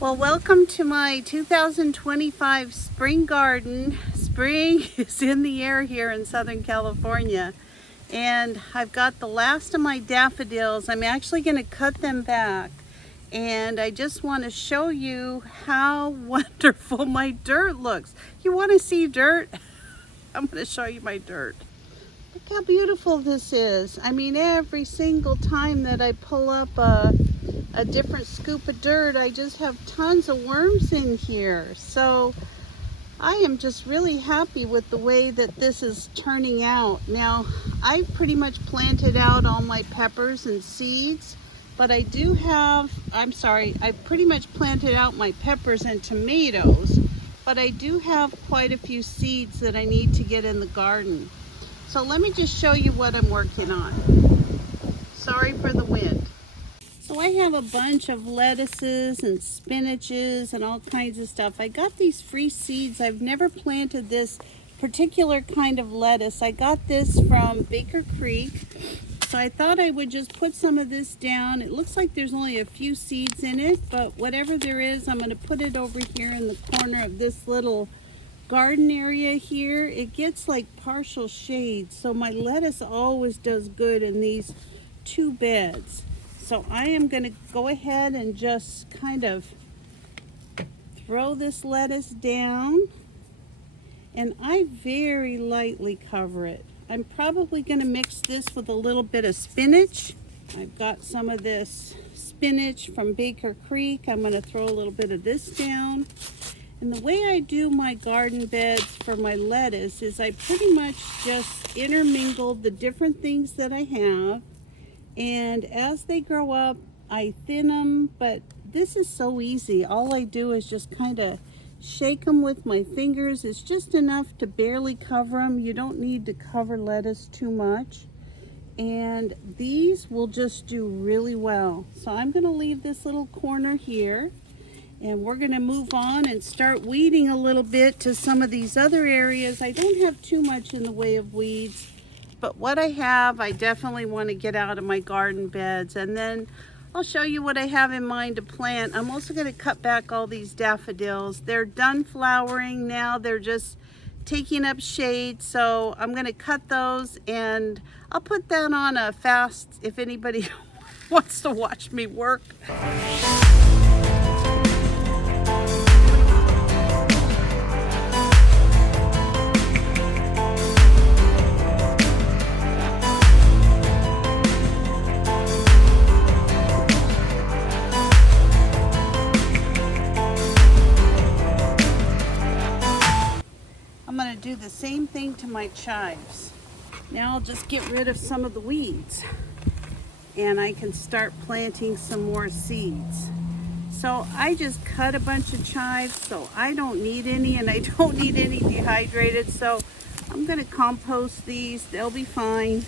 Well, welcome to my 2025 spring garden. Spring is in the air here in Southern California, and I've got the last of my daffodils. I'm actually going to cut them back, and I just want to show you how wonderful my dirt looks. You want to see dirt? I'm going to show you my dirt. Look how beautiful this is. I mean, every single time that I pull up a different scoop of dirt, I just have tons of worms in here. So I am just really happy with the way that this is turning out. Now, I pretty much planted out all my peppers and seeds, but I do have, I pretty much planted out my peppers and tomatoes, but I do have quite a few seeds that I need to get in the garden. So let me just show you what I'm working on. Sorry for the wind. So I have a bunch of lettuces and spinaches and all kinds of stuff. I got these free seeds. I've never planted this particular kind of lettuce. I got this from Baker Creek. So I thought I would just put some of this down. It looks like there's only a few seeds in it, but whatever there is, I'm going to put it over here in the corner of this little garden area here. It gets like partial shade, so my lettuce always does good in these two beds. So I am going to go ahead and just kind of throw this lettuce down, and I very lightly cover it. I'm probably going to mix this with a little bit of spinach. I've got some of this spinach from Baker Creek. I'm going to throw a little bit of this down. And the way I do my garden beds for my lettuce is I pretty much just intermingle the different things that I have. And as they grow up, I thin them, but this is so easy. All I do is just kind of shake them with my fingers. It's just enough to barely cover them. You don't need to cover lettuce too much. And these will just do really well. So I'm going to leave this little corner here, and we're going to move on and start weeding a little bit to some of these other areas. I don't have too much in the way of weeds, but what I have, I definitely want to get out of my garden beds. And then I'll show you what I have in mind to plant. I'm also going to cut back all these daffodils. They're done flowering now. They're just taking up shade. So I'm going to cut those, and I'll put that on a fast if anybody wants to watch me work. Do the same thing to my chives. Now I'll just get rid of some of the weeds, and I can start planting some more seeds. So I just cut a bunch of chives, so I don't need any, and I don't need any dehydrated. So I'm going to compost these. They'll be fine.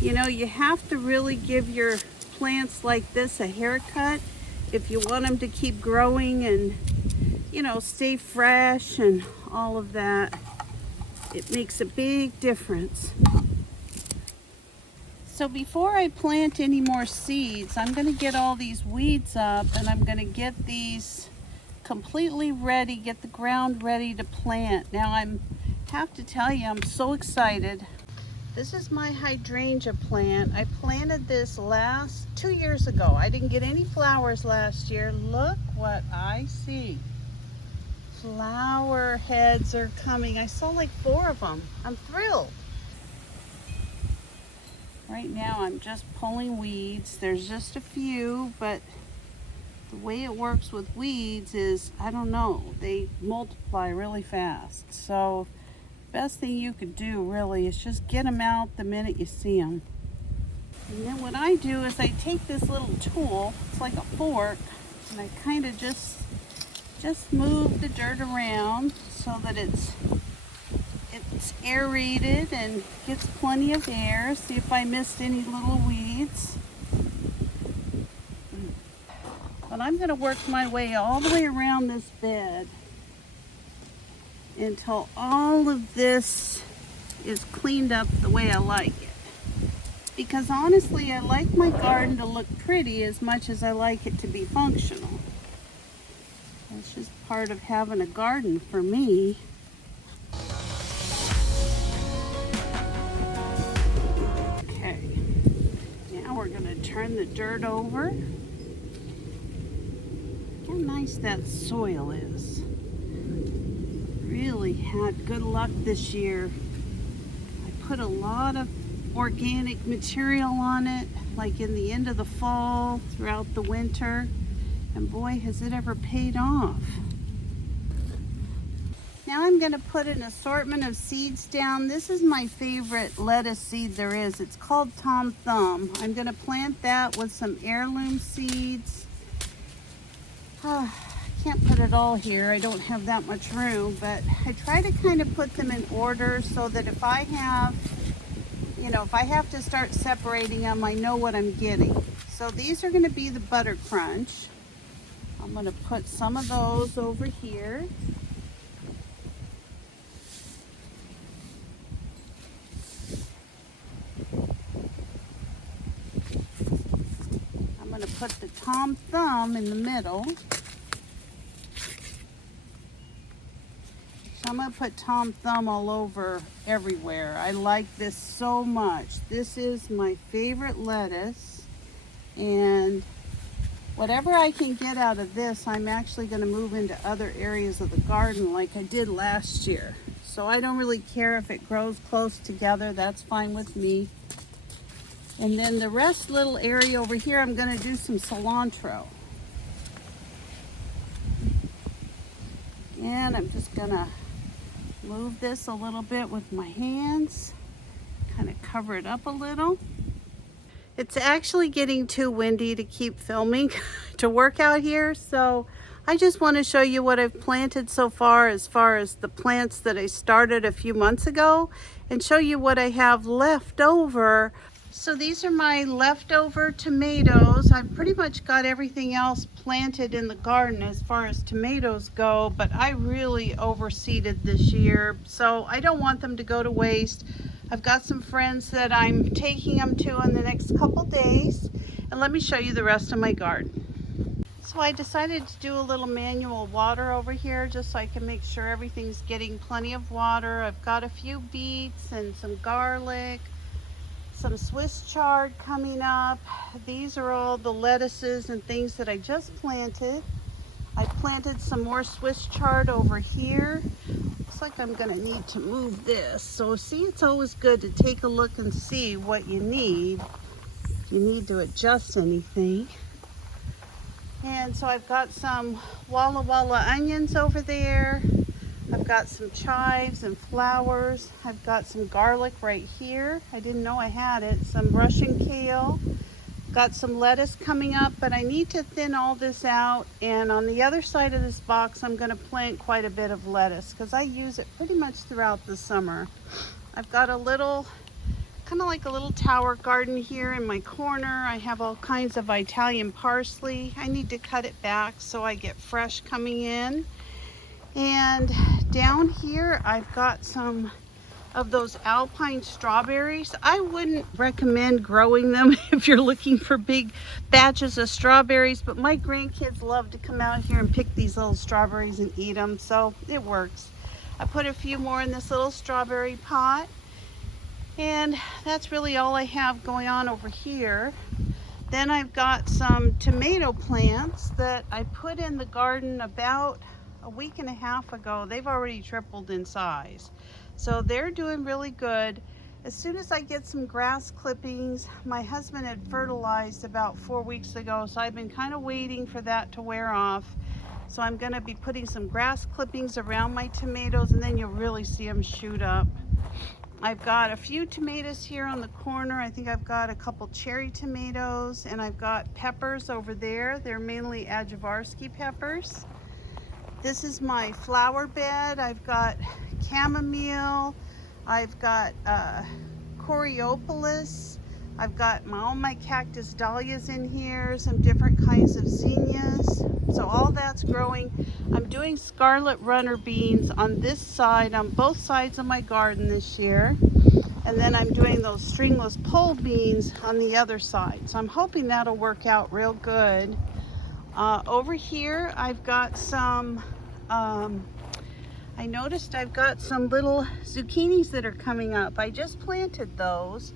You know, you have to really give your plants like this a haircut if you want them to keep growing and, you know, stay fresh and all of that. It makes a big difference. So before I plant any more seeds, I'm going to get all these weeds up, and I'm going to get these completely ready, get the ground ready to plant. Now I have to tell you, I'm so excited. This is my hydrangea plant. I planted this 2 years ago. I didn't get any flowers last year. Look what I see. Flower heads are coming. I saw like 4 of them. I'm thrilled. Right now I'm just pulling weeds. There's just a few, but the way it works with weeds is, I don't know, they multiply really fast. So best thing you could do really is just get them out the minute you see them. And then what I do is I take this little tool, it's like a fork, and I kind of just move the dirt around so that it's aerated and gets plenty of air. See if I missed any little weeds. But I'm going to work my way all the way around this bed until all of this is cleaned up the way I like it. Because honestly, I like my garden to look pretty as much as I like it to be functional. That's just part of having a garden for me. Okay, now we're going to turn the dirt over. Look how nice that soil is. Really had good luck this year. I put a lot of organic material on it, like in the end of the fall, throughout the winter, and boy has it ever paid off. Now I'm going to put an assortment of seeds down. This is my favorite lettuce seed there is. It's called Tom Thumb. I'm going to plant that with some heirloom seeds. I can't put it all here. I don't have that much room, but I try to kind of put them in order so that if I have, if I have to start separating them, I know what I'm getting. So these are going to be the Butter Crunch. I'm going to put some of those over here. I'm going to put the Tom Thumb in the middle. So I'm going to put Tom Thumb all over everywhere. I like this so much. This is my favorite lettuce, and whatever I can get out of this, I'm actually going to move into other areas of the garden like I did last year. So I don't really care if it grows close together. That's fine with me. And then the rest little area over here, I'm going to do some cilantro. And I'm just going to move this a little bit with my hands, kind of cover it up a little. It's actually getting too windy to keep filming to work out here, so I just want to show you what I've planted so far as the plants that I started a few months ago, and show you what I have left over. So these are my leftover tomatoes. I've pretty much got everything else planted in the garden as far as tomatoes go, but I really overseeded this year, so I don't want them to go to waste. I've got some friends that I'm taking them to in the next couple days, and let me show you the rest of my garden. So I decided to do a little manual water over here just so I can make sure everything's getting plenty of water. I've got a few beets and some garlic, some Swiss chard coming up. These are all the lettuces and things that I just planted. I planted some more Swiss chard over here. Looks like I'm gonna need to move this. So see, it's always good to take a look and see what you need. If you need to adjust anything. And so I've got some Walla Walla onions over there. I've got some chives and flowers. I've got some garlic right here. I didn't know I had it. Some Russian kale. Got some lettuce coming up, but I need to thin all this out. And on the other side of this box, I'm going to plant quite a bit of lettuce because I use it pretty much throughout the summer. I've got a little, kind of like a little tower garden here in my corner. I have all kinds of Italian parsley. I need to cut it back so I get fresh coming in. And down here, I've got some of those alpine strawberries. I wouldn't recommend growing them if you're looking for big batches of strawberries, but my grandkids love to come out here and pick these little strawberries and eat them, so it works. I put a few more in this little strawberry pot, and that's really all I have going on over here. Then I've got some tomato plants that I put in the garden about a week and a half ago. They've already tripled in size. So they're doing really good. As soon as I get some grass clippings, my husband had fertilized about 4 weeks ago, so I've been kind of waiting for that to wear off. So I'm going to be putting some grass clippings around my tomatoes, and then you'll really see them shoot up. I've got a few tomatoes here on the corner. I think I've got a couple cherry tomatoes, and I've got peppers over there. They're mainly Ajvarski peppers. This is my flower bed. I've got chamomile, I've got coreopolis, I've got all my cactus dahlias in here, some different kinds of zinnias. So all that's growing. I'm doing scarlet runner beans on this side, on both sides of my garden this year. And then I'm doing those stringless pole beans on the other side. So I'm hoping that'll work out real good. Over here I've got some, I noticed I've got some little zucchinis that are coming up. I just planted those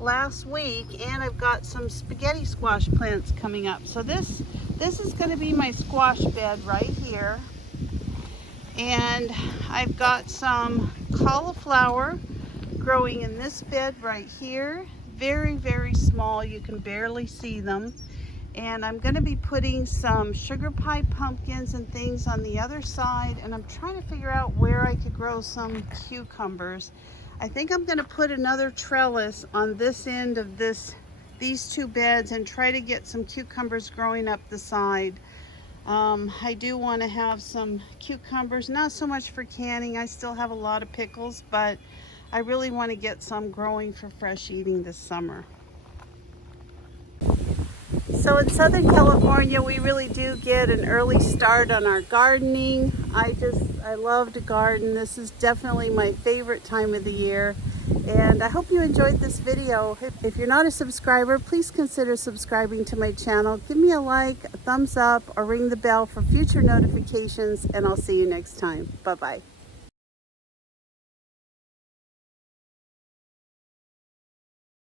last week, and I've got some spaghetti squash plants coming up. So this is going to be my squash bed right here. And I've got some cauliflower growing in this bed right here. Very, very small. You can barely see them. And I'm going to be putting some sugar pie pumpkins and things on the other side. And I'm trying to figure out where I could grow some cucumbers. I think I'm going to put another trellis on this end of these two beds and try to get some cucumbers growing up the side. I do want to have some cucumbers, not so much for canning. I still have a lot of pickles, but I really want to get some growing for fresh eating this summer. So in Southern California, we really do get an early start on our gardening. I love to garden. This is definitely my favorite time of the year. And I hope you enjoyed this video. If you're not a subscriber, please consider subscribing to my channel. Give me a like, a thumbs up, or ring the bell for future notifications, and I'll see you next time. Bye-bye.